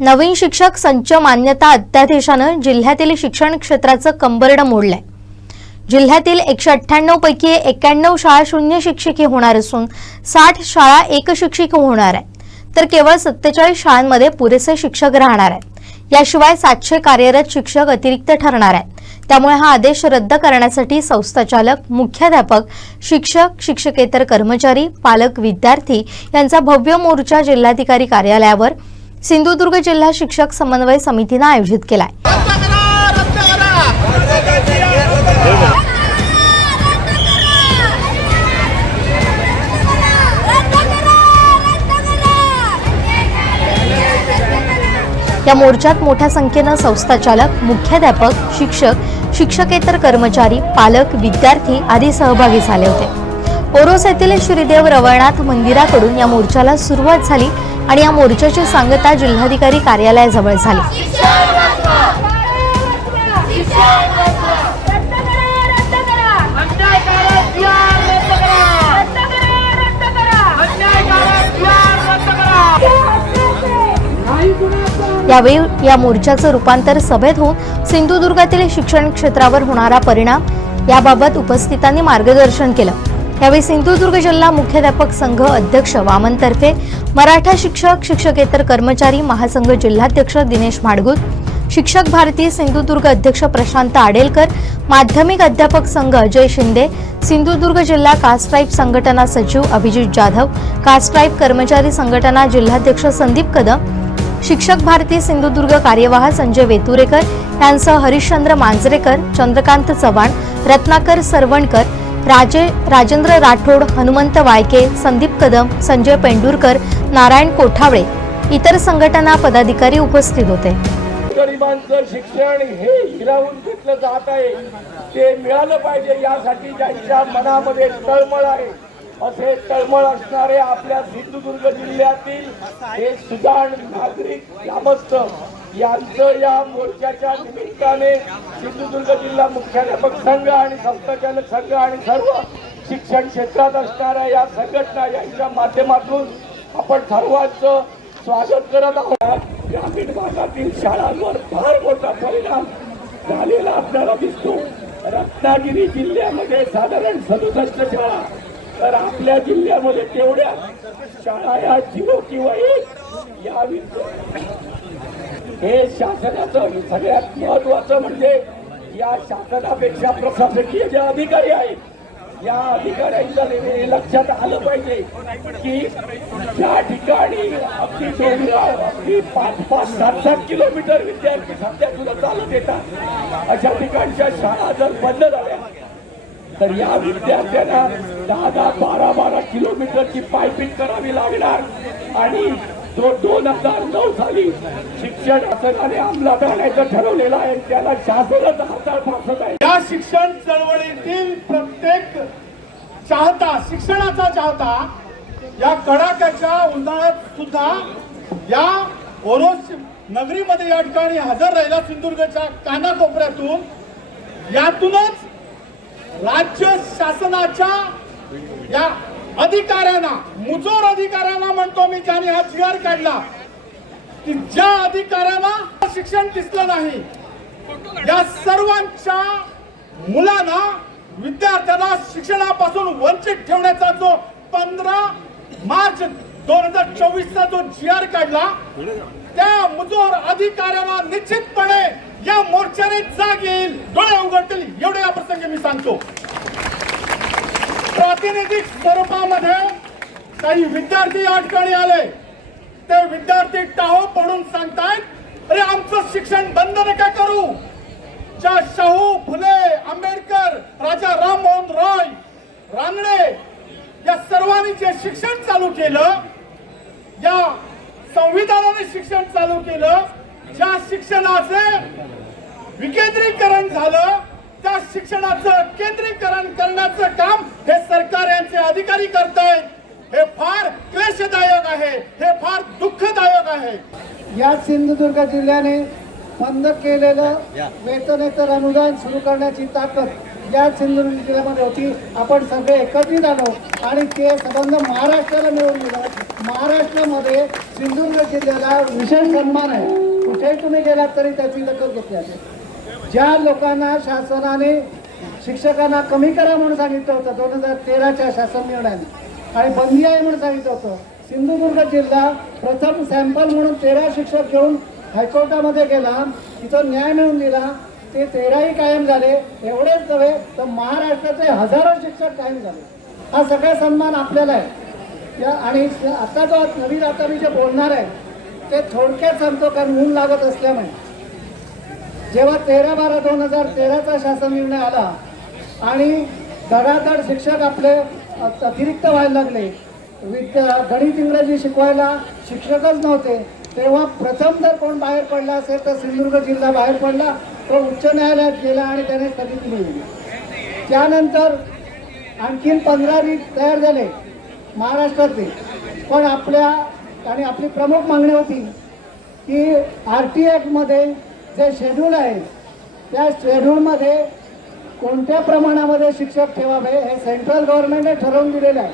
नवीन शिक्षक संच मान्यता अध्यादेशानं जिल्ह्यातील शिक्षण क्षेत्राचं कंबरडं मोडलंय. जिल्ह्यातील एकशे अठ्ठ्याण्णव पैकी एक्क्याण्णव शाळा शून्य शिक्षिके होणार असून साठ शाळा एक शिक्षिक होणार आहेत. तर केवळ सत्तेचाळीस शाळांमध्ये पुरेसे शिक्षक राहणार आहेत. याशिवाय सातशे कार्यरत शिक्षक अतिरिक्त ठरणार आहेत. त्यामुळे हा आदेश रद्द करण्यासाठी संस्थाचालक मुख्याध्यापक शिक्षक शिक्षकेतर कर्मचारी पालक विद्यार्थी यांचा भव्य मोर्चा जिल्हाधिकारी कार्यालयावर सिंधुदुर्ग जिल्हा शिक्षक समन्वय समितीनं आयोजित केलाय. या मोर्चात मोठ्या संख्येनं संस्थाचालक मुख्याध्यापक शिक्षक शिक्षकेतर कर्मचारी पालक विद्यार्थी आदी सहभागी झाले होते. ओरोस येथील श्रीदेव रवळनाथ मंदिराकडून या मोर्चाला सुरुवात झाली. आणि या मोर्चाची सांगता जिल्हाधिकारी कार्यालयाजवळ झाली. यावेळी या मोर्चाचं रूपांतर सभेत होऊन सिंधुदुर्गातील शिक्षण क्षेत्रावर होणारा परिणाम याबाबत उपस्थितांनी मार्गदर्शन केलं. यावेळी सिंधुदुर्ग जिल्हा मुख्याध्यापक संघ अध्यक्ष वामन तर्फे मराठा शिक्षक शिक्षकेतर कर्मचारी महासंघ जिल्हाध्यक्ष दिनेश माडगुत शिक्षक भारती सिंधुदुर्ग अध्यक्ष प्रशांत आडेलकर माध्यमिक अध्यापक संघ अजय शिंदे सिंधुदुर्ग जिल्हा कास्ट्राईब संघटना सचिव अभिजित जाधव कास्ट्राईब कर्मचारी संघटना जिल्हाध्यक्ष संदीप कदम शिक्षक भारती सिंधुदुर्ग कार्यवाह संजय वेतुरेकर यांसह हरिश्चंद्र मांजरेकर चंद्रकांत चव्हाण रत्नाकर सरवणकर राजे राजेंद्र राठोड हनुमंत वायके संदीप कदम संजय पेंडुरकर नारायण कोठावळे इतर संघटना पदाधिकारी उपस्थित होते. गरिबांचं शिक्षण हे हिरावून घेतलं जात आहे. ते मिळालं पाहिजे यासाठी ज्यांच्या मनामध्ये तळमळ आहे. असे तळमळ असणारे आपल्या सिंधुदुर्ग जिल्ह्यातील हे सुजाण नागरिक ग्रामस्थ यांचं या मोर्चाच्या निमित्ताने सिंधुदुर्ग जिल्हा मुख्याध्यापक संघ आणि संस्थाचालक संघ आणि सर्व शिक्षण क्षेत्रात असणाऱ्या या संघटना यांच्या माध्यमातून आपण सर्वांचं स्वागत करत आहोत. ग्रामीण भागातील शाळांवर फार मोठा परिणाम झालेला आपल्याला दिसतो. रत्नागिरी जिल्ह्यामध्ये साधारण सदुसष्ट शाळा. तर आपल्या जिल्ह्यामध्ये तेवढ्या शाळा या झिरो किंवा एक या हे शासनाचं सगळ्यात महत्वाचं म्हणजे या शासनापेक्षा प्रशासकीय जे अधिकारी आहेत या अधिकाऱ्यांच्या लक्षात आलं पाहिजे की ज्या ठिकाणी अगदी डोंगराळ अगदी पाच पाच सात सात किलोमीटर विद्यार्थी सध्या सुद्धा चालत येतात अशा ठिकाणच्या शाळा जर बंद झाल्या तर या विद्यार्थ्यांना दहा दहा बारा बारा किलोमीटरची पायपीट करावी लागणार आणि जो दोन हजार नऊ साली शिक्षण शासनाने अंमलात आणायचं ठरवलेलं आहे. त्याला शासनच हाताळ फासत आहे. या शिक्षण चळवळीतील प्रत्येक चाहता शिक्षणाचा चाहता या कडाक्याच्या उन्हाळ्यात सुद्धा या ओरोस नगरीमध्ये या ठिकाणी हजर राहिला सिंधुदुर्गच्या कानाकोपऱ्यातून. यातूनच राज्य शासनाच्या या अधिकाऱ्यांना मुजोर अधिकाऱ्यांना म्हणतो मी ज्याने हा जी आर काढला की ज्या अधिकाऱ्यांना शिक्षण दिसलं नाही या सर्वांच्या मुलांना विद्यार्थ्यांना शिक्षणापासून वंचित ठेवण्याचा जो पंधरा मार्च दोन हजार चोवीस चा जो जी आर काढला त्या मुजोर अधिकाऱ्यांना निश्चितपणे या मोर्चाने जाग येईल. डोळे उघडतील. एवढे या प्रसंगी मी सांगतो. प्रातिनिधिक स्वरूपामध्ये काही विद्यार्थी या ठिकाणी आले ते विद्यार्थी टाहो पडून सांगतायत अरे आमचं शिक्षण बंद नका करू? ज्या शाहू फुले आंबेडकर राजा राममोहन रॉय रांगणे या सर्वांनी जे शिक्षण चालू केलं या संविधानाने शिक्षण चालू केलं ज्या शिक्षणाचे विकेंद्रीकरण झालं त्या शिक्षणाचं केंद्रीकरण करण्याचं काम हे सरकार यांचे अधिकारी करतायत. हे फार क्लेशदायक आहे. हे फार दुःखदायक आहे. या सिंधुदुर्ग जिल्ह्याने बंद केलेलं वेतनेतर अनुदान सुरू करण्याची ताकद ज्या सिंधुदुर्ग जिल्ह्यामध्ये होती. आपण सगळे एकत्रित आलो आणि ते संबंध महाराष्ट्राला मिळवून दिलं. महाराष्ट्रामध्ये सिंधुदुर्ग जिल्ह्याला विशेष सन्मान आहे. कुठेही तुम्ही गेलात तरी त्याची दखल घेतली जाते. ज्या लोकांना शासनाने शिक्षकांना कमी करा म्हणून सांगितलं होतं दोन हजार तेराच्या शासन निर्णयाने. आणि बंदी आहे म्हणून सांगितलं होतं. सिंधुदुर्ग जिल्हा प्रथम सॅम्पल म्हणून तेरा शिक्षक घेऊन हायकोर्टामध्ये गेला. तिथं न्याय मिळून दिला. ते तेराही कायम झाले. एवढेच नव्हे तर महाराष्ट्राचे हजारो शिक्षक कायम झाले. हा सगळा सन्मान आपल्याला आहे. या आणि आता जो नवीन आता मी जे बोलणार आहे ते थोडक्यात सांगतो कारण ऊन लागत असल्यामुळे. जेव्हा तेरा बारा दोन हजार तेराचा शासन निर्णय आला आणि धडाधड शिक्षक आपले अतिरिक्त व्हायला लागले विद्या गणित इंग्रजी शिकवायला शिक्षकच नव्हते तेव्हा प्रथम जर कोण बाहेर पडला असेल तर सिंधुदुर्ग जिल्हा बाहेर पडला तो उच्च न्यायालयात गेला आणि त्याने स्थगिती मिळवली त्यानंतर आणखीन पंधरा रीत तयार झाले महाराष्ट्रातले. पण आपल्या आणि आपली प्रमुख मागणी होती की आर टी मध्ये जे शेड्यूल आहे त्या शेड्यूलमध्ये कोणत्या प्रमाणामध्ये शिक्षक ठेवावे हे सेंट्रल गव्हर्नमेंटने ठरवून दिलेलं आहे.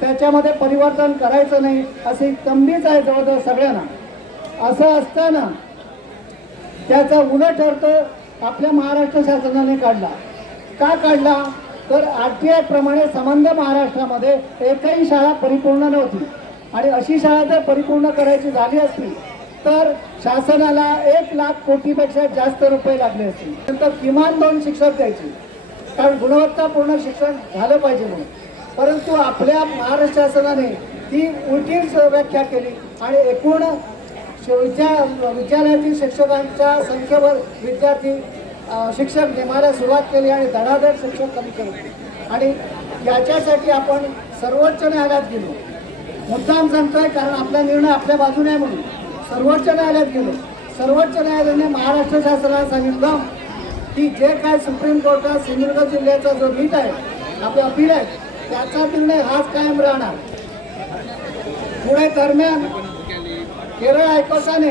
त्याच्यामध्ये परिवर्तन करायचं नाही अशी तंबीच आहे जवळजवळ सगळ्यांना. असं असताना त्याचा उलट अर्थ आपल्या महाराष्ट्र शासनाने काढला. का काढला? तर आर टी आय प्रमाणे संबंध महाराष्ट्रामध्ये एकही शाळा परिपूर्ण नव्हती. आणि अशी शाळा जर परिपूर्ण करायची झाली असती तर शासनाला एक लाख कोटीपेक्षा जास्त रुपये लागले असतील. नंतर किमान दोन शिक्षक द्यायचे. कारण गुणवत्तापूर्ण शिक्षण झालं पाहिजे म्हणून. परंतु आपल्या महाराष्ट्र शासनाने ती उलटीच व्याख्या केली आणि एकूण विद्या विद्यालयातील शिक्षकांच्या संख्येवर विद्यार्थी शिक्षक नेमायला सुरुवात केली आणि धडाधड शिक्षक कमी केले. आणि याच्यासाठी आपण सर्वोच्च न्यायालयात गेलो. मुद्दाम सांगतोय कारण आपला निर्णय आपल्या बाजूने आहे म्हणून. सर्वोच्च न्यायालयात गेलो. सर्वोच्च न्यायालयाने महाराष्ट्र शासनाला सांगितलं की जे काय सुप्रीम कोर्टात सिंधुदुर्ग जिल्ह्याचा जो नीट आहे आपला अपील आहे त्याचा निर्णय हाच कायम राहणार. पुढे दरम्यान केरळ हायकोर्टाने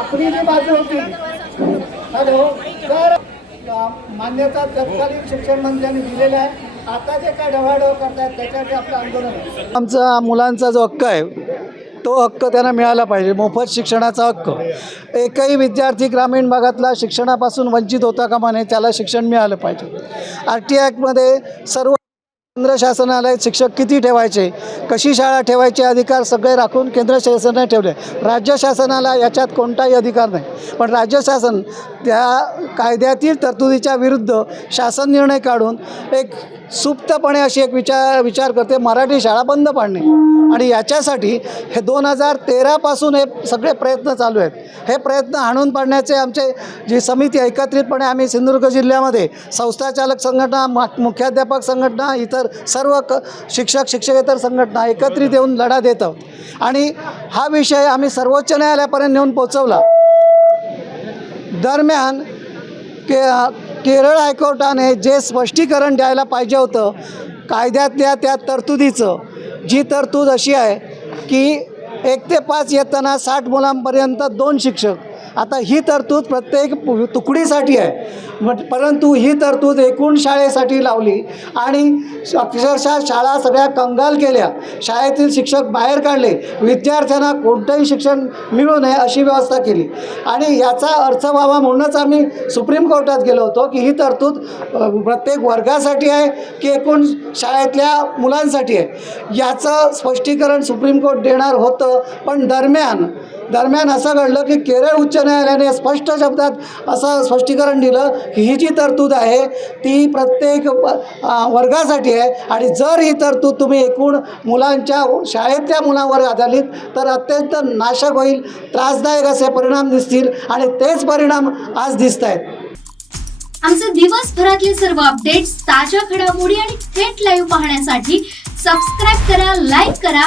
आपली जी बाजू होती हॅलो तर मान्यता तत्कालीन शिक्षण मंत्र्यांनी दिलेल्या आहे. आता जे काय ढवाढव करतायत त्याच्यासाठी आपलं आंदोलन आमचा मुलांचा जो हक्क आहे तो हक्क त्यांना मिळाला पाहिजे. मोफत शिक्षणाचा हक्क. एकही विद्यार्थी ग्रामीण भागातला शिक्षणापासून वंचित होता कामा नये त्याला शिक्षण मिळालं पाहिजे. आर टी ॲक्टमध्ये सर्व केंद्र शासनाला शिक्षक किती ठेवायचे? कशी शाळा ठेवायचे? अधिकार सगळे राखून केंद्र शासनाने ठेवले. राज्य शासनाला याच्यात कोणताही अधिकार नाही. पण राज्य शासन त्या कायद्यातील तरतुदीच्या विरुद्ध शासन निर्णय काढून एक सुप्तपणे अशी एक विचार विचार करते मराठी शाळा बंद पाडणे. आणि याच्यासाठी हे दोन हजार तेरापासून हे सगळे प्रयत्न चालू आहेत. हे प्रयत्न हाणून पाडण्याचे आमचे जी समिती आहे, एकत्रितपणे आम्ही सिंधुदुर्ग जिल्ह्यामध्ये संस्थाचालक संघटना मा- मुख्याध्यापक संघटना इतर सर्व क शिक्षक शिक्षकेतर संघटना एकत्रित येऊन लढा देत आहोत. आणि हा विषय आम्ही सर्वोच्च न्यायालयापर्यंत नेऊन पोचवला दरम्यान के केरळ हायकोर्टाने जे स्पष्टीकरण द्यायला पाहिजे होतं कायद्यातल्या त्या तरतुदीचं. जी तरतूद अशी आहे की एक ते पाच येताना साठ मुलांपर्यंत दोन शिक्षक आता ही तरतूद प्रत्येक पु- तुकडीसाठी आहे. मग परंतु ही तरतूद एकूण शाळेसाठी लावली आणि अक्षरशः शाळा सगळ्या कंगाल केल्या. शाळेतील शिक्षक बाहेर काढले. विद्यार्थ्यांना कोणतंही शिक्षण मिळू नये अशी व्यवस्था केली. आणि याचा अर्थ व्हावा म्हणूनच आम्ही सुप्रीम कोर्टात गेलो होतो की ही तरतूद प्रत्येक वर्गासाठी आहे की एकूण शाळेतल्या मुलांसाठी आहे. याचं स्पष्टीकरण सुप्रीम कोर्ट देणार होतं. पण दरम्यान दरम्यान असं घडलं की केरळ उच्च न्यायालयाने स्पष्ट शब्दात असं स्पष्टीकरण दिलं की ही जी तरतूद आहे ती प्रत्येक वर्गासाठी आहे. आणि जर ही तरतूद तुम्ही एकूण मुलांच्या शाळेतल्या मुलांवर आधारित तर अत्यंत नाशक होईल त्रासदायक असे परिणाम दिसतील आणि तेच परिणाम आज दिसत आहेत. आमचे दिवसभरातले सर्व अपडेट्स ताज्या घडामोडी आणि थेट लाईव्ह पाहण्यासाठी सबस्क्राईब करा लाईक करा